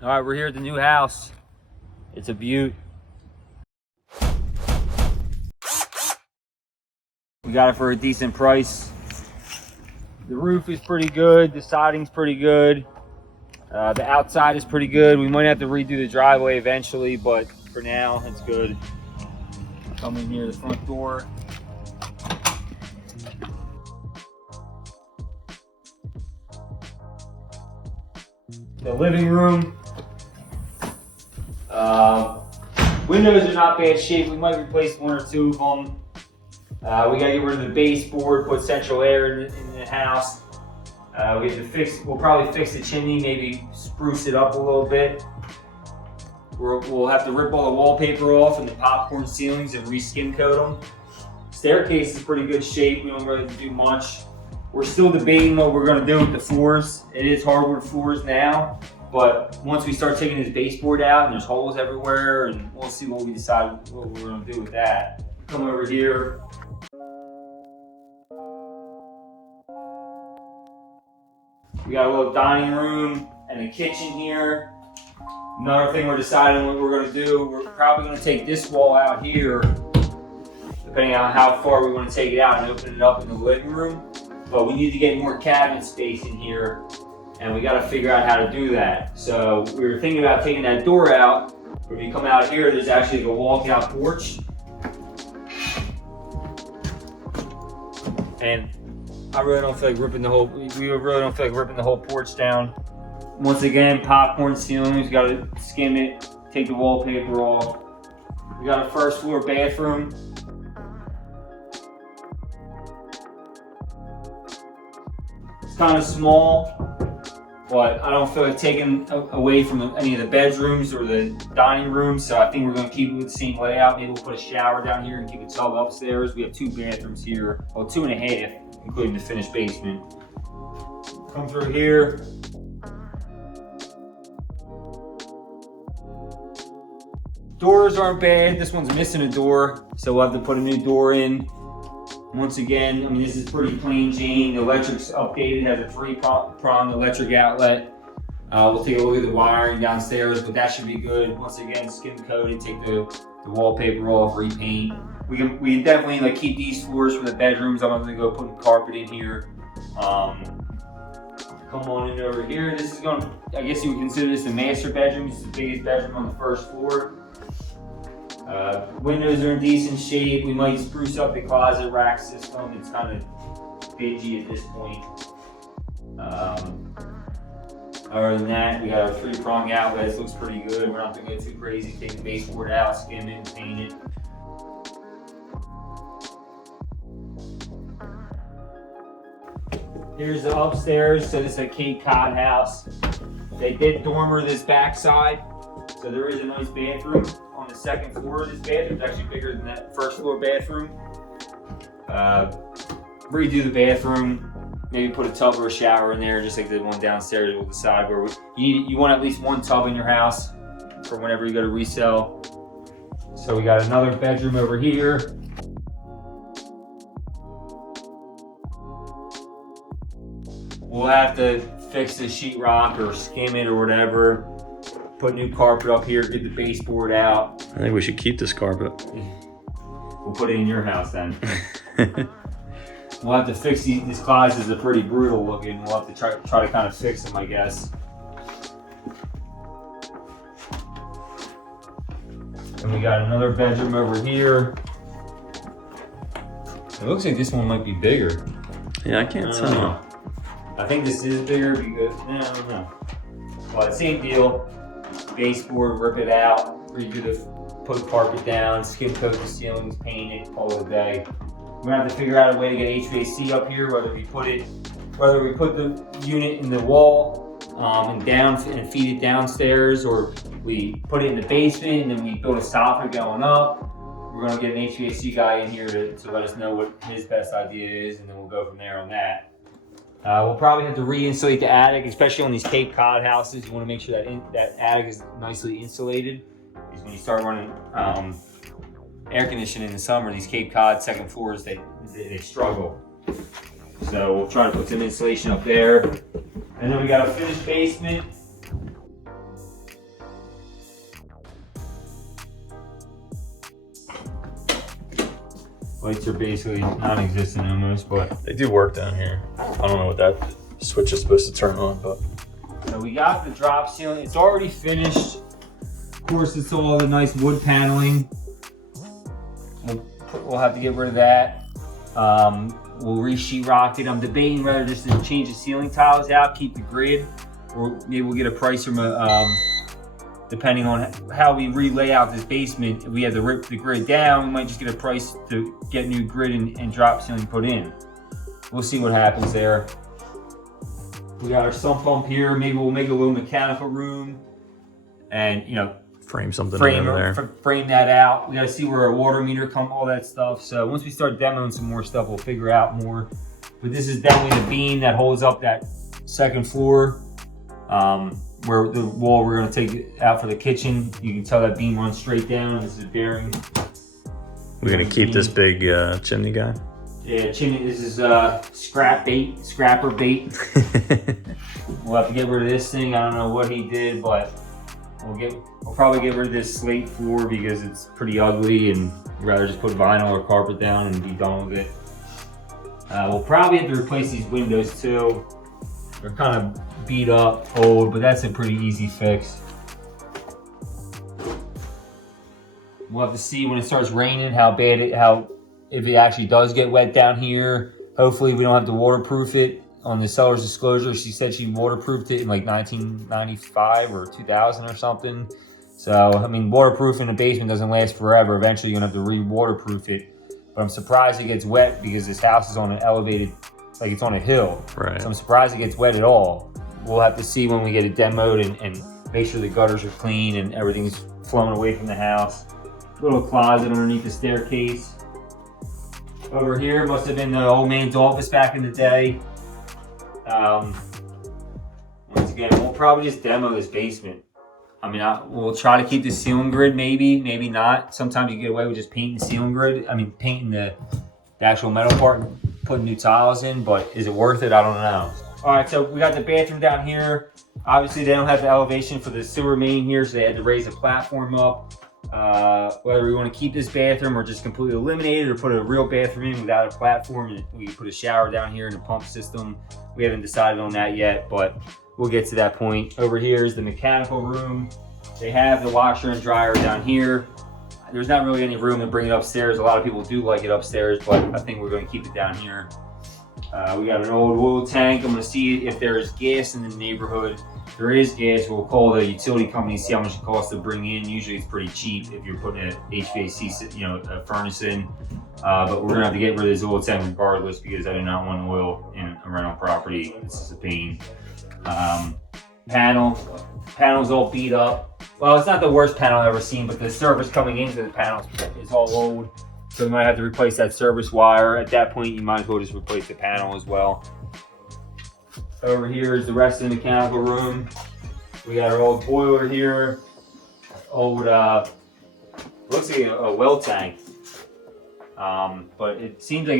All right, we're here at the new house. It's a beaut. We got it for a decent price. The roof is pretty good. The siding's pretty good. The outside is pretty good. We might have to redo the driveway eventually, but for now, it's good. Come in here, the front door. The living room. Windows are not bad shape. We might replace one or two of them. We gotta get rid of the baseboard, put central air in the house. We have to we'll probably fix the chimney, maybe spruce it up a little bit. We'll have to rip all the wallpaper off and the popcorn ceilings and re-skim coat them. Staircase is pretty good shape. We don't really do much. We're still debating what we're gonna do with the floors. It is hardwood floors now, but once we start taking this baseboard out and there's holes everywhere, and we'll see what we decide what we're gonna do with that. Come over here. We got a little dining room and a kitchen here. Another thing we're deciding what we're gonna do, we're probably gonna take this wall out here, depending on how far we wanna take it out, and open it up in the living room. But we need to get more cabinet space in here, and we gotta figure out how to do that. So we were thinking about taking that door out, but if you come out here, there's actually a walkout porch. And I really don't feel like ripping the whole, we really don't feel like ripping the whole porch down. Once again, popcorn ceilings, gotta skim it, take the wallpaper off. We got a first floor bathroom. It's kind of small, but I don't feel like taking away from any of the bedrooms or the dining room, so I think we're gonna keep it with the same layout. Maybe we'll put a shower down here and keep a tub upstairs. We have 2 bathrooms here, well 2.5, including the finished basement. Come through here. Doors aren't bad. This one's missing a door, so we'll have to put a new door in. Once again, I mean, this is pretty plain Jane. The electric's updated, has a 3-prong electric outlet. We'll take a look at the wiring downstairs, but that should be good. Once again, skim coated, take the wallpaper off, repaint. We can definitely like keep these floors for the bedrooms. I'm gonna go put carpet in here. Come on in over here. This is gonna, I guess you would consider this the master bedroom. This is the biggest bedroom on the first floor. Windows are in decent shape. We might spruce up the closet rack system. It's kind of dingy at this point. Other than that, we got a 3-prong outlet. This looks pretty good. We're not gonna go too crazy. Take the baseboard out, skim it, paint it. Here's the upstairs. So this is a Cape Cod house. They did dormer this backside, so there is a nice bathroom on the second floor of this bathroom. It's actually bigger than that first floor bathroom. Redo the bathroom, maybe put a tub or a shower in there, just like the one downstairs. We'll decide where you want at least 1 tub in your house for whenever you go to resell. So we got another bedroom over here. We'll have to fix the sheetrock or skim it or whatever. Put new carpet up here, get the baseboard out. I think we should keep this carpet. We'll put it in your house then. We'll have to fix these closets are pretty brutal looking. We'll have to try to kind of fix them, I guess. And we got another bedroom over here. It looks like this one might be bigger. Yeah, I can't tell. I think this is bigger because, I don't know. Well, same deal. Baseboard, rip it out, put carpet down, skim coat the ceilings, paint it, call it a day. We're gonna have to figure out a way to get HVAC up here, whether we put the unit in the wall and feed it downstairs, or we put it in the basement and then we build a soffit going up. We're gonna get an HVAC guy in here to let us know what his best idea is, and then we'll go from there on that. We'll probably have to re-insulate the attic, especially on these Cape Cod houses. You want to make sure that attic is nicely insulated. Because when you start running air conditioning in the summer, these Cape Cod second floors, they struggle. So we'll try to put some insulation up there. And then we got a finished basement. Lights are basically non-existent almost, but They do work down here. I don't know what that switch is supposed to turn on, but. so we got the drop ceiling. It's already finished. Of course, it's all the nice wood paneling. We'll have to get rid of that. We'll re-sheetrock it. I'm debating whether just to change the ceiling tiles out, keep the grid, or maybe we'll get a price from a, depending on how we relay out this basement. If we have to rip the grid down, we might just get a price to get new grid and drop ceiling put in. We'll see what happens there. We got our sump pump here. Maybe we'll make a little mechanical room and, you know, Frame something frame over there. Frame that out. We got to see where our water meter come, all that stuff. So once we start demoing some more stuff, we'll figure out more. But this is definitely the beam that holds up that second floor, where the wall we're going to take out for the kitchen. You can tell that beam runs straight down. This is a bearing. We're gonna keep this big chimney guy. Yeah, chimney. This is scrapper bait. We'll have to get rid of this thing. I don't know what he did, but we'll probably get rid of this slate floor because it's pretty ugly, and we'd rather just put vinyl or carpet down and be done with it. We'll probably have to replace these windows too. They're kind of beat up, old, but that's a pretty easy fix. We'll have to see when it starts raining if it actually does get wet down here. Hopefully we don't have to waterproof it. On the seller's disclosure, she said she waterproofed it in like 1995 or 2000 or something. So, I mean, waterproofing a basement doesn't last forever. Eventually you're gonna have to re-waterproof it. But I'm surprised it gets wet because this house is on an elevated, like it's on a hill. Right. So I'm surprised it gets wet at all. We'll have to see when we get it demoed and make sure the gutters are clean and everything's flowing away from the house. Little closet underneath the staircase. Over here must have been the old man's office back in the day. Once again, we'll probably just demo this basement. I mean, we'll try to keep the ceiling grid, maybe not. Sometimes you get away with just painting the ceiling grid. I mean, painting the actual metal part and putting new tiles in, but is it worth it? I don't know. All right, so we got the bathroom down here. Obviously, they don't have the elevation for the sewer main here, so they had to raise a platform up. Whether we want to keep this bathroom or just completely eliminate it or put a real bathroom in without a platform, and we put a shower down here and a pump system. We haven't decided on that yet, but we'll get to that point. Over here is the mechanical room. They have the washer and dryer down here. There's not really any room to bring it upstairs. A lot of people do like it upstairs, but I think we're going to keep it down here. We got an old oil tank. I'm going to see if there is gas in the neighborhood. If there is gas, we'll call the utility company, see how much it costs to bring in. Usually it's pretty cheap if you're putting an HVAC, a furnace in. But we're gonna have to get rid of this oil tank regardless because I do not want oil in a rental property. This is a pain. Panels all beat up. Well, it's not the worst panel I've ever seen, but the service coming into the panels is all old. So we might have to replace that service wire. At that point, you might as well just replace the panel as well. Over here is the rest of the mechanical room. We got our old boiler here. Old, looks like a well tank. But it seems like